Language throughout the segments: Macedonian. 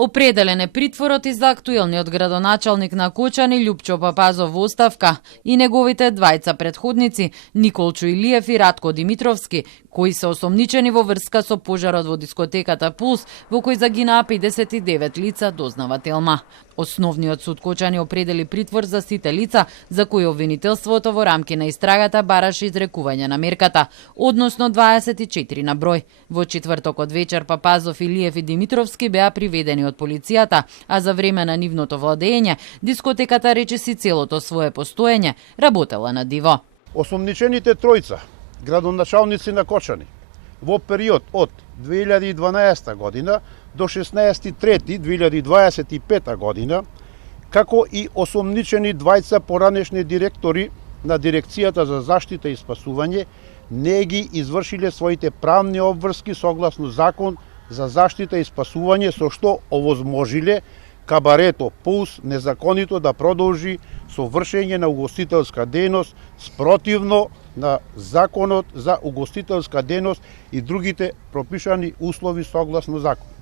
Определен е притворот и за актуелниот градоначалник на Кочани Љупчо Папазов во оставка и неговите двајца претходници Николчо Илиев и Ратко Димитровски, кои се осомничени во врска со пожарот во дискотеката Пулс, во кој загинаа 59 лица, дознава Телма. Основниот суд Кочани определи притвор за сите лица за кои обвинителството во рамки на истрагата бараше изрекување на мерката, односно 24 на број. Во четвртокот вечер Папазов, Илиев и Димитровски беа приведени од полицијата, а за време на нивното владење дискотеката речиси целото свое постоење работела на диво. Осомничените тројца градоначалници на Кочани во период од 2012 година до 16.3.2025 година, како и осомничени двајца поранешни директори на Дирекцијата за заштита и спасување, не ги извршиле своите правни обврски согласно Закон за заштита и спасување, со што овозможиле кабарето Пулс незаконито да продолжи со вршење на угостителска дејност спротивно на Законот за угостителска дејност и другите пропишани услови согласно закон.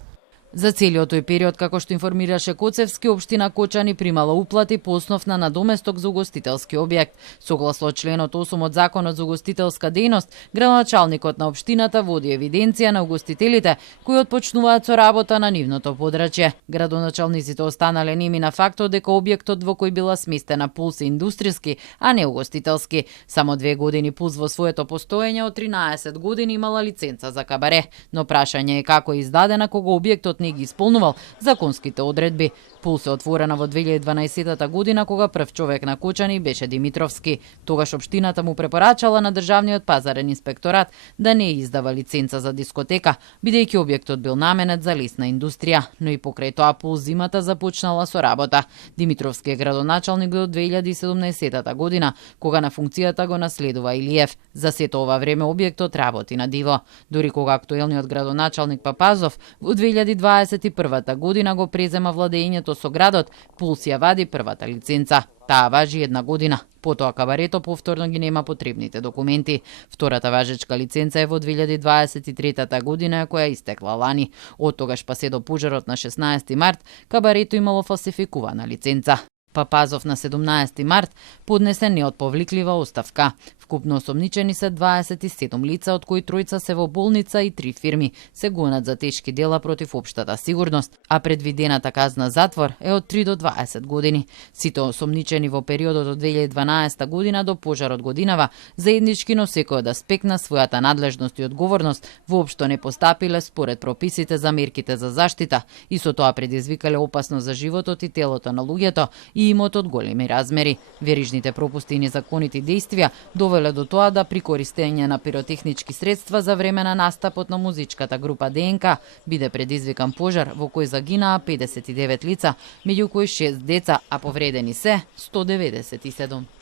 За целиот тој период, како што информираше Коцевски, општина Кочани примала уплати по основ на надоместок за угостителски објект. Согласно членот 8 од Законот за угостителска дејност, градоначалникот на општината води евиденција на угостителите кои отпочнуваат со работа на нивното подрачје. Градоначалниците останале неми на фактот дека објектот во кој била сместена Пулс е индустријски, а не угостителски. Само 2 години Пулс во своето постоење од 13 години имала лиценца за кабаре, но прашање е како е издадена кога објектот не ги исполнувал законските одредби. Пулс е отворена во 2012 година кога прв човек на Кочани беше Димитровски. Тогаш општината му препорачала на Државниот пазарен инспекторат да не издава лиценца за дискотека, бидејќи објектот бил наменет за лесна индустрија, но и покрај тоа Пулс зимата започнала со работа. Димитровски е градоначалник до 2017 година, кога на функцијата го наследува Илиев. За сето ова време објектот работи на диво. Дури кога актуелниот градоначалник Папазов во 2021 година го презема владењето со градот, Пулс ја вади првата лиценца. Таа важи 1 година. Потоа кабарето повторно ги нема потребните документи. Втората важечка лиценца е во 2023 година, која истекла лани. Од тогаш па се до пожарот на 16 март, кабарето имало фалсификувана лиценца. Папазов на 17 март поднесе неотповликлива оставка. Вкупно осомничени се 27 лица, од кои тројца се во болница и 3 фирми се гонат за тешки дела против општата сигурност, а предвидената казна затвор е од 3 до 20 години. Сите осомничени во периодот од 2012 година до пожарот годинава заеднички, но секој да спекна својата надлежност и одговорност, воопшто не постапиле според прописите за мерките за заштита и со тоа предизвикале опасност за животот и телото на луѓето и имот од големи размери. Верижните пропусти и незаконити дејствија довеле до тоа да при користење на пиротехнички средства за време на настапот на музичката група ДНК биде предизвикан пожар во кој загинаа 59 лица, меѓу кои 6 деца, а повредени се 197.